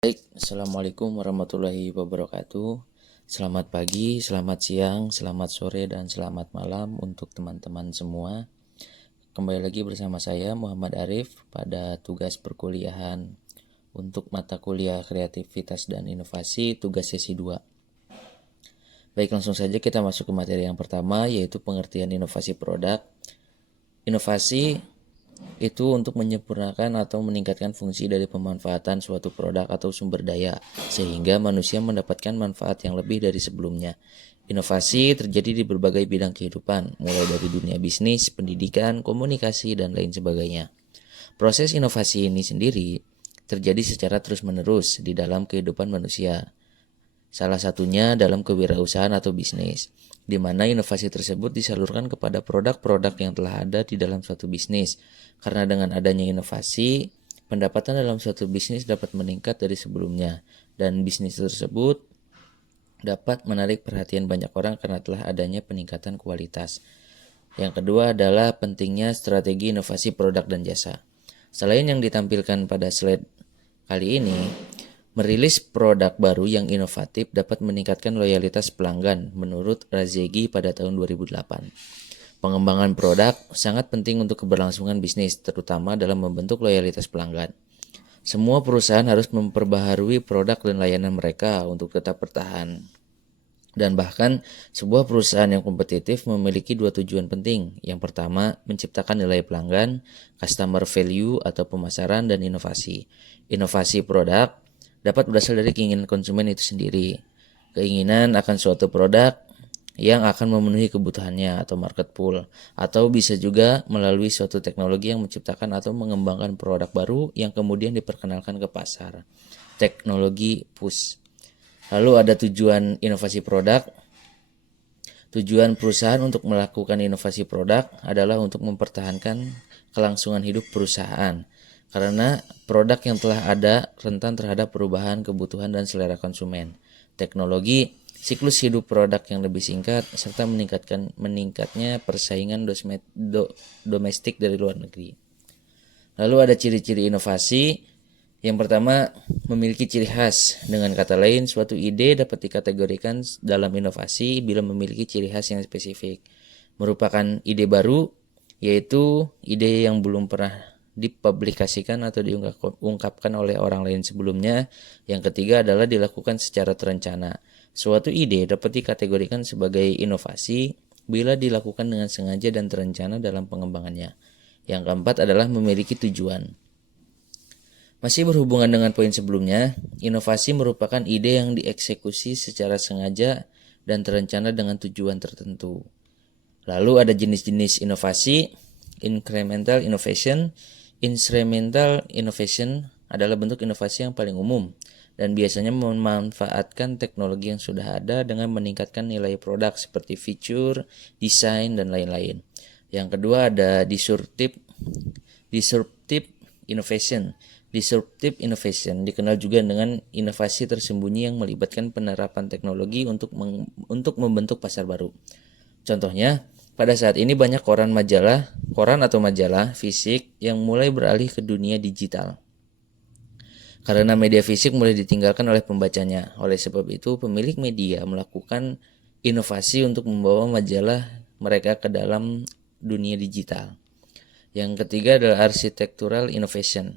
Baik, Assalamualaikum warahmatullahi wabarakatuh. Selamat pagi, selamat siang, selamat sore, dan selamat malam untuk teman-teman semua. Kembali lagi bersama saya Muhammad Arif pada tugas perkuliahan untuk mata kuliah kreativitas dan inovasi tugas sesi 2. Baik, langsung saja kita masuk ke materi yang pertama, yaitu pengertian inovasi produk. Inovasi itu untuk menyempurnakan atau meningkatkan fungsi dari pemanfaatan suatu produk atau sumber daya sehingga manusia mendapatkan manfaat yang lebih dari sebelumnya. Inovasi terjadi di berbagai bidang kehidupan, mulai dari dunia bisnis, pendidikan, komunikasi, dan lain sebagainya. Proses inovasi ini sendiri terjadi secara terus-menerus di dalam kehidupan manusia. Salah satunya dalam kewirausahaan atau bisnis, di mana inovasi tersebut disalurkan kepada produk-produk yang telah ada di dalam suatu bisnis. Karena dengan adanya inovasi, pendapatan dalam suatu bisnis dapat meningkat dari sebelumnya, dan bisnis tersebut dapat menarik perhatian banyak orang karena telah adanya peningkatan kualitas. Yang kedua adalah pentingnya strategi inovasi produk dan jasa. Selain yang ditampilkan pada slide kali ini, merilis produk baru yang inovatif dapat meningkatkan loyalitas pelanggan menurut Razegi pada tahun 2008. Pengembangan produk sangat penting untuk keberlangsungan bisnis, terutama dalam membentuk loyalitas pelanggan. Semua perusahaan harus memperbaharui produk dan layanan mereka untuk tetap bertahan. Dan bahkan sebuah perusahaan yang kompetitif memiliki dua tujuan penting. Yang pertama, menciptakan nilai pelanggan, customer value atau pemasaran, dan inovasi. Inovasi produk dapat berasal dari keinginan konsumen itu sendiri. Keinginan akan suatu produk yang akan memenuhi kebutuhannya atau market pool. Atau bisa juga melalui suatu teknologi yang menciptakan atau mengembangkan produk baru yang kemudian diperkenalkan ke pasar. Teknologi push. Lalu ada tujuan inovasi produk. Tujuan perusahaan untuk melakukan inovasi produk adalah untuk mempertahankan kelangsungan hidup perusahaan. Karena produk yang telah ada rentan terhadap perubahan kebutuhan dan selera konsumen. Teknologi, siklus hidup produk yang lebih singkat, serta meningkatnya persaingan domestik dari luar negeri. Lalu ada ciri-ciri inovasi. Yang pertama, memiliki ciri khas. Dengan kata lain, suatu ide dapat dikategorikan dalam inovasi bila memiliki ciri khas yang spesifik. Merupakan ide baru, yaitu ide yang belum pernah dipublikasikan atau diungkapkan oleh orang lain sebelumnya. Yang ketiga adalah dilakukan secara terencana. Suatu ide dapat dikategorikan sebagai inovasi bila dilakukan dengan sengaja dan terencana dalam pengembangannya. Yang keempat adalah memiliki tujuan. Masih berhubungan dengan poin sebelumnya, inovasi merupakan ide yang dieksekusi secara sengaja dan terencana dengan tujuan tertentu. Lalu ada jenis-jenis inovasi. Incremental innovation. Incremental innovation adalah bentuk inovasi yang paling umum dan biasanya memanfaatkan teknologi yang sudah ada dengan meningkatkan nilai produk seperti fitur, desain, dan lain-lain. Yang kedua ada disruptive innovation. Disruptive innovation dikenal juga dengan inovasi tersembunyi yang melibatkan penerapan teknologi untuk membentuk pasar baru. Contohnya, pada saat ini banyak koran atau majalah fisik yang mulai beralih ke dunia digital. Karena media fisik mulai ditinggalkan oleh pembacanya. Oleh sebab itu, pemilik media melakukan inovasi untuk membawa majalah mereka ke dalam dunia digital. Yang ketiga adalah architectural innovation.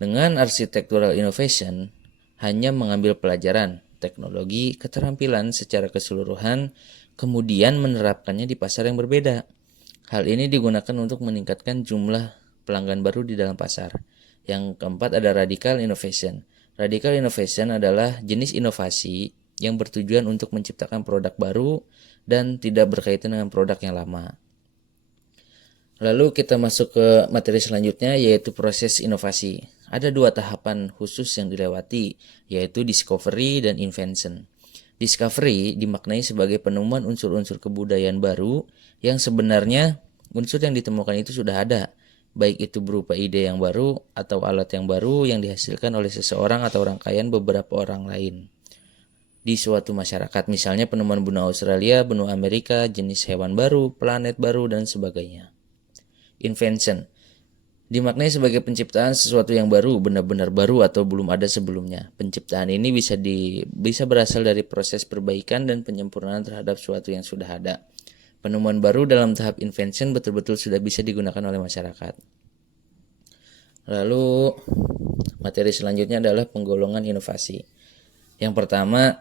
Dengan architectural innovation, hanya mengambil pelajaran, teknologi, keterampilan secara keseluruhan, kemudian menerapkannya di pasar yang berbeda. Hal ini digunakan untuk meningkatkan jumlah pelanggan baru di dalam pasar. Yang keempat ada radical innovation. Radical innovation adalah jenis inovasi yang bertujuan untuk menciptakan produk baru dan tidak berkaitan dengan produk yang lama. Lalu kita masuk ke materi selanjutnya, yaitu proses inovasi. Ada dua tahapan khusus yang dilewati, yaitu discovery dan invention. Discovery dimaknai sebagai penemuan unsur-unsur kebudayaan baru yang sebenarnya unsur yang ditemukan itu sudah ada, baik itu berupa ide yang baru atau alat yang baru yang dihasilkan oleh seseorang atau rangkaian beberapa orang lain di suatu masyarakat. Misalnya penemuan benua Australia, benua Amerika, jenis hewan baru, planet baru, dan sebagainya. Invention Dimaknai sebagai penciptaan sesuatu yang baru, benar-benar baru atau belum ada sebelumnya. Penciptaan ini bisa berasal dari proses perbaikan dan penyempurnaan terhadap sesuatu yang sudah ada. Penemuan baru dalam tahap invention betul-betul sudah bisa digunakan oleh masyarakat. Lalu materi selanjutnya adalah penggolongan inovasi. Yang pertama,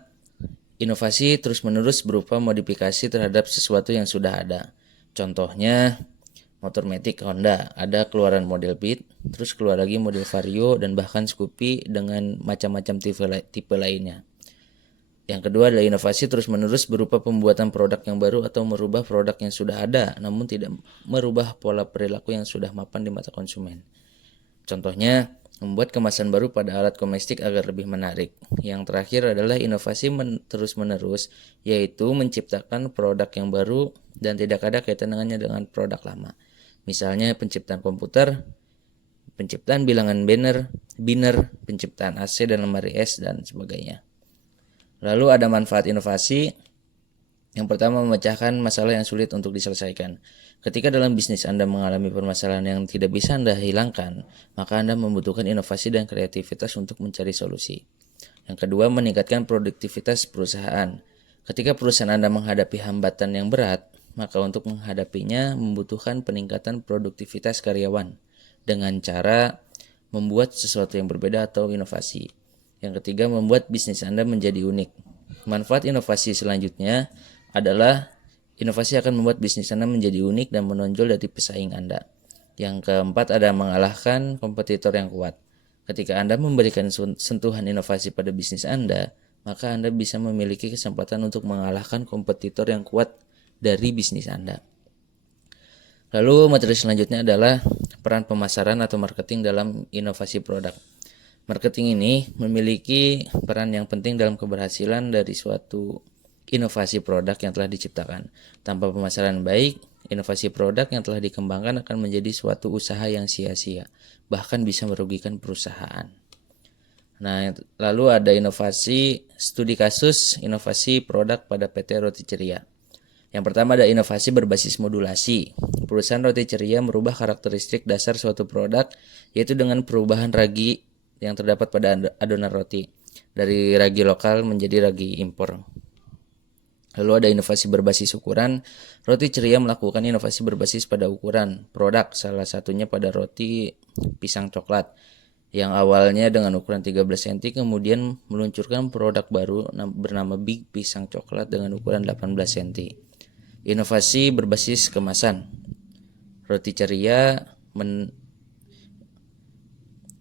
inovasi terus-menerus berupa modifikasi terhadap sesuatu yang sudah ada. Contohnya, motor Matic Honda, ada keluaran model Beat, terus keluar lagi model Vario, dan bahkan Scoopy dengan macam-macam tipe lainnya. Yang kedua adalah inovasi terus-menerus berupa pembuatan produk yang baru atau merubah produk yang sudah ada, namun tidak merubah pola perilaku yang sudah mapan di mata konsumen. Contohnya, membuat kemasan baru pada alat domestik agar lebih menarik. Yang terakhir adalah inovasi terus-menerus, yaitu menciptakan produk yang baru dan tidak ada kaitan dengannya dengan produk lama. Misalnya penciptaan komputer, penciptaan bilangan biner, penciptaan AC dan lemari es, dan sebagainya. Lalu ada manfaat inovasi. Yang pertama, memecahkan masalah yang sulit untuk diselesaikan. Ketika dalam bisnis Anda mengalami permasalahan yang tidak bisa Anda hilangkan, maka Anda membutuhkan inovasi dan kreativitas untuk mencari solusi. Yang kedua, meningkatkan produktivitas perusahaan. Ketika perusahaan Anda menghadapi hambatan yang berat, maka untuk menghadapinya membutuhkan peningkatan produktivitas karyawan dengan cara membuat sesuatu yang berbeda atau inovasi. Yang ketiga, membuat bisnis Anda menjadi unik. Manfaat inovasi selanjutnya adalah inovasi akan membuat bisnis Anda menjadi unik dan menonjol dari pesaing Anda. Yang keempat ada mengalahkan kompetitor yang kuat. Ketika Anda memberikan sentuhan inovasi pada bisnis Anda, maka Anda bisa memiliki kesempatan untuk mengalahkan kompetitor yang kuat dari bisnis Anda. Lalu materi selanjutnya adalah peran pemasaran atau marketing dalam inovasi produk. Marketing ini memiliki peran yang penting dalam keberhasilan dari suatu inovasi produk yang telah diciptakan. Tanpa pemasaran baik, inovasi produk yang telah dikembangkan akan menjadi suatu usaha yang sia-sia, bahkan bisa merugikan perusahaan. Nah, lalu ada inovasi studi kasus inovasi produk pada PT Roti Ceria. Yang pertama ada inovasi berbasis modulasi. Perusahaan Roti Ceria merubah karakteristik dasar suatu produk, yaitu dengan perubahan ragi yang terdapat pada adonan roti dari ragi lokal menjadi ragi impor. Lalu ada inovasi berbasis ukuran. Roti Ceria melakukan inovasi berbasis pada ukuran produk, salah satunya pada roti pisang coklat yang awalnya dengan ukuran 13 cm kemudian meluncurkan produk baru bernama Big Pisang Coklat dengan ukuran 18 cm. Inovasi berbasis kemasan. Roti Ceria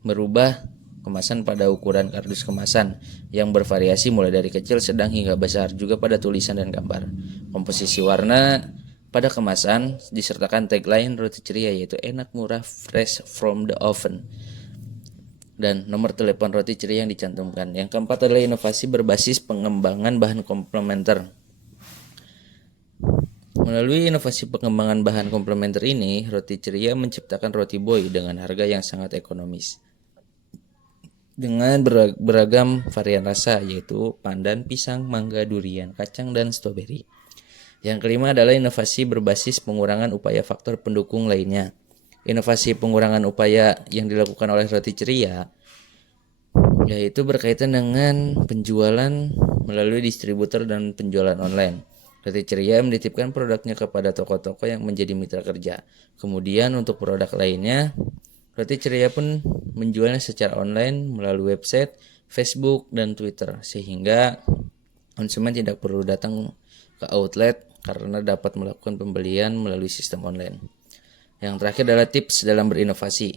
merubah kemasan pada ukuran kardus kemasan yang bervariasi mulai dari kecil, sedang hingga besar, juga pada tulisan dan gambar. Komposisi warna pada kemasan disertakan tagline Roti Ceria yaitu enak, murah, fresh from the oven. Dan nomor telepon Roti Ceria yang dicantumkan. Yang keempat adalah inovasi berbasis pengembangan bahan komplementer. Melalui inovasi pengembangan bahan komplementer ini, Roti Ceria menciptakan roti boy dengan harga yang sangat ekonomis. Dengan beragam varian rasa yaitu pandan, pisang, mangga, durian, kacang, dan stroberi. Yang kelima adalah inovasi berbasis pengurangan upaya faktor pendukung lainnya. Inovasi pengurangan upaya yang dilakukan oleh Roti Ceria yaitu berkaitan dengan penjualan melalui distributor dan penjualan online. Roti Ceria menitipkan produknya kepada toko-toko yang menjadi mitra kerja. Kemudian untuk produk lainnya, Roti Ceria pun menjualnya secara online melalui website, Facebook, dan Twitter, sehingga konsumen tidak perlu datang ke outlet karena dapat melakukan pembelian melalui sistem online. Yang terakhir adalah tips dalam berinovasi.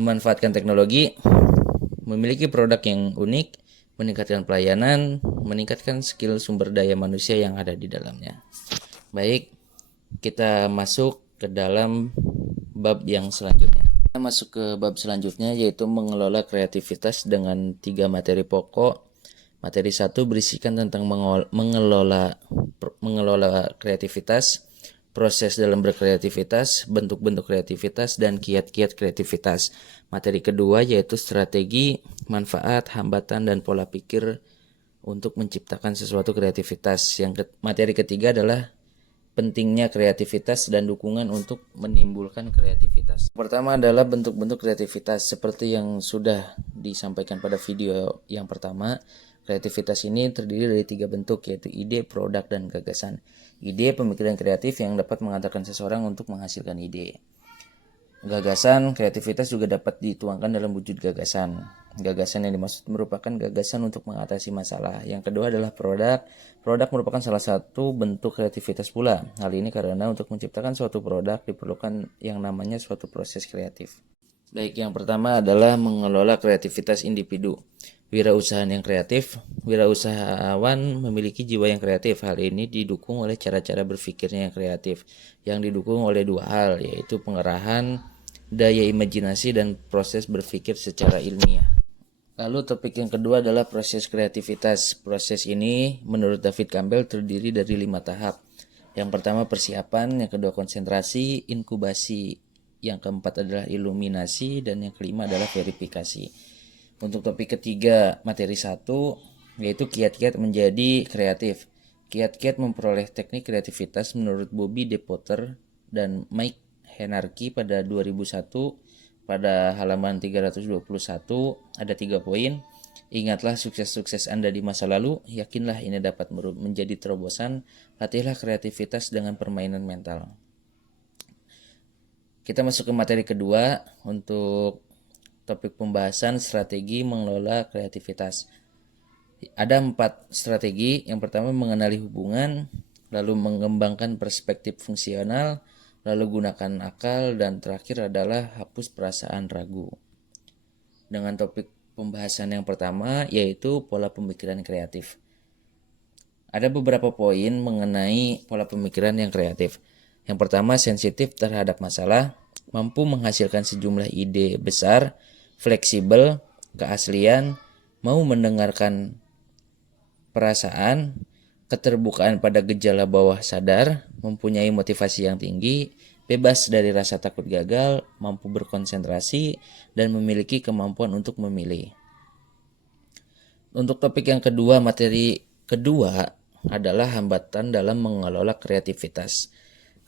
Memanfaatkan teknologi, memiliki produk yang unik, meningkatkan pelayanan, meningkatkan skill sumber daya manusia yang ada di dalamnya. Baik, kita masuk ke dalam bab yang selanjutnya. Kita masuk ke bab selanjutnya yaitu mengelola kreativitas dengan 3 materi pokok. Materi 1 berisikan tentang mengelola kreativitas, proses dalam berkreativitas, bentuk-bentuk kreativitas, dan kiat-kiat kreativitas. Materi kedua yaitu strategi, manfaat, hambatan, dan pola pikir untuk menciptakan sesuatu kreativitas. Materi ketiga adalah pentingnya kreativitas dan dukungan untuk menimbulkan kreativitas. Pertama adalah bentuk-bentuk kreativitas seperti yang sudah disampaikan pada video yang pertama. Kreativitas ini terdiri dari 3 bentuk, yaitu ide, produk, dan gagasan. Ide, pemikiran kreatif yang dapat mengantarkan seseorang untuk menghasilkan ide. Gagasan, kreativitas juga dapat dituangkan dalam wujud gagasan. Gagasan yang dimaksud merupakan gagasan untuk mengatasi masalah. Yang kedua adalah produk. Produk merupakan salah satu bentuk kreativitas pula. Hal ini karena untuk menciptakan suatu produk diperlukan yang namanya suatu proses kreatif. Baik, yang pertama adalah mengelola kreativitas individu. Wirausahaan yang kreatif. Wirausahawan memiliki jiwa yang kreatif. Hal ini didukung oleh cara-cara berpikirnya yang kreatif, yang didukung oleh 2 hal, yaitu pengerahan daya imajinasi dan proses berpikir secara ilmiah. Lalu topik yang kedua adalah proses kreativitas. Proses ini menurut David Campbell terdiri dari 5 tahap. Yang pertama persiapan, yang kedua konsentrasi, inkubasi, yang keempat adalah iluminasi, dan yang kelima adalah verifikasi. Untuk topik ketiga, materi 1, yaitu kiat-kiat menjadi kreatif. Kiat-kiat memperoleh teknik kreativitas menurut Bobby DePotter dan Mike Henarki pada 2001. Pada halaman 321 ada 3 poin. Ingatlah sukses-sukses Anda di masa lalu, yakinlah ini dapat menjadi terobosan, latihlah kreativitas dengan permainan mental. Kita masuk ke materi kedua untuk topik pembahasan strategi mengelola kreativitas. Ada 4 strategi. Yang pertama mengenali hubungan, lalu mengembangkan perspektif fungsional, lalu gunakan akal, dan terakhir adalah hapus perasaan ragu. Dengan topik pembahasan yang pertama yaitu pola pemikiran kreatif. Ada beberapa poin mengenai pola pemikiran yang kreatif. Yang pertama, sensitif terhadap masalah, mampu menghasilkan sejumlah ide besar, fleksibel, keaslian, mau mendengarkan perasaan, keterbukaan pada gejala bawah sadar, mempunyai motivasi yang tinggi, bebas dari rasa takut gagal, mampu berkonsentrasi, dan memiliki kemampuan untuk memilih. Untuk topik yang kedua, materi kedua adalah hambatan dalam mengelola kreativitas.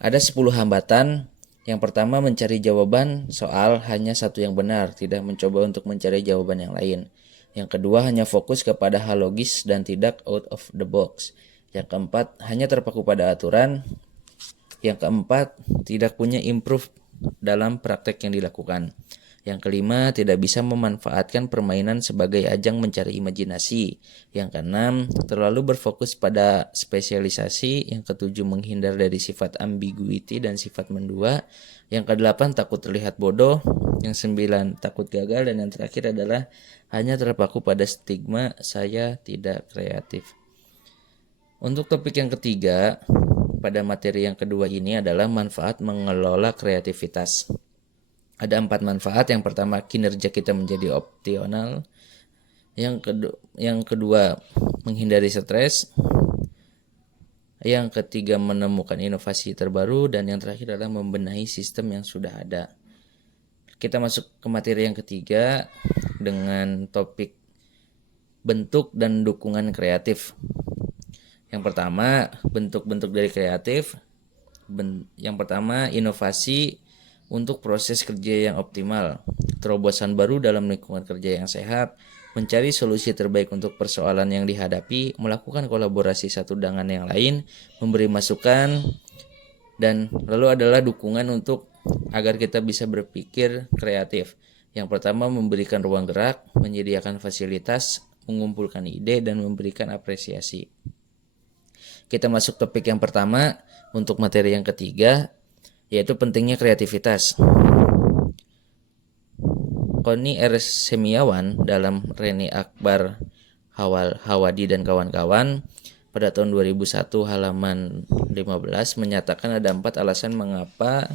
Ada 10 hambatan. Yang pertama, mencari jawaban soal hanya satu yang benar, tidak mencoba untuk mencari jawaban yang lain. Yang kedua, hanya fokus kepada hal logis dan tidak out of the box. Yang keempat, hanya terpaku pada aturan. Yang keempat, tidak punya improve dalam praktek yang dilakukan. Yang kelima, tidak bisa memanfaatkan permainan sebagai ajang mencari imajinasi. Yang keenam, terlalu berfokus pada spesialisasi. Yang ketujuh, menghindar dari sifat ambiguity dan sifat mendua. Yang kedelapan, takut terlihat bodoh. Yang sembilan, takut gagal. Dan yang terakhir adalah hanya terpaku pada stigma saya tidak kreatif. Untuk topik yang ketiga, pada materi yang kedua ini adalah manfaat mengelola kreativitas. Ada 4 manfaat. Yang pertama, kinerja kita menjadi optimal. Yang kedua, menghindari stres. Yang ketiga, menemukan inovasi terbaru. Dan yang terakhir adalah membenahi sistem yang sudah ada. Kita masuk ke materi yang ketiga dengan topik bentuk dan dukungan kreatif. Yang pertama, bentuk-bentuk dari kreatif. Yang pertama, inovasi untuk proses kerja yang optimal, terobosan baru dalam lingkungan kerja yang sehat, mencari solusi terbaik untuk persoalan yang dihadapi, melakukan kolaborasi satu dengan yang lain, memberi masukan, dan lalu adalah dukungan untuk agar kita bisa berpikir kreatif. Yang pertama, memberikan ruang gerak, menyediakan fasilitas, mengumpulkan ide, dan memberikan apresiasi. Kita masuk topik yang pertama untuk materi yang ketiga, yaitu pentingnya kreativitas. Koni R. Semiawan dalam Reni Akbar Hawadi dan kawan-kawan pada tahun 2001 halaman 15 menyatakan ada 4 alasan mengapa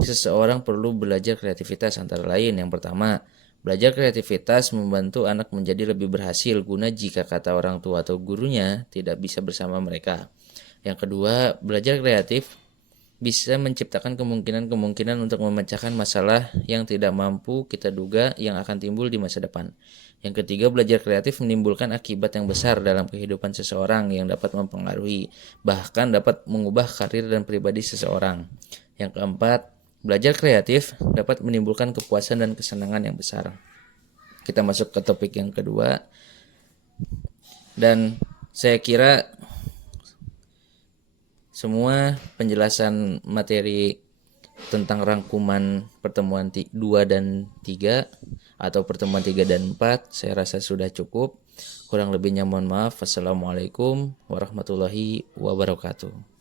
seseorang perlu belajar kreativitas. Antara lain, yang pertama, belajar kreativitas membantu anak menjadi lebih berhasil guna jika kata orang tua atau gurunya tidak bisa bersama mereka. Yang kedua, belajar kreatif bisa menciptakan kemungkinan-kemungkinan untuk memecahkan masalah yang tidak mampu kita duga yang akan timbul di masa depan. Yang ketiga, belajar kreatif menimbulkan akibat yang besar dalam kehidupan seseorang yang dapat mempengaruhi, bahkan dapat mengubah karir dan pribadi seseorang. Yang keempat, belajar kreatif dapat menimbulkan kepuasan dan kesenangan yang besar. Kita masuk ke topik yang kedua, dan saya kira semua penjelasan materi tentang rangkuman pertemuan 2 dan 3 atau pertemuan 3 dan 4 saya rasa sudah cukup. Kurang lebihnya mohon maaf. Wassalamualaikum warahmatullahi wabarakatuh.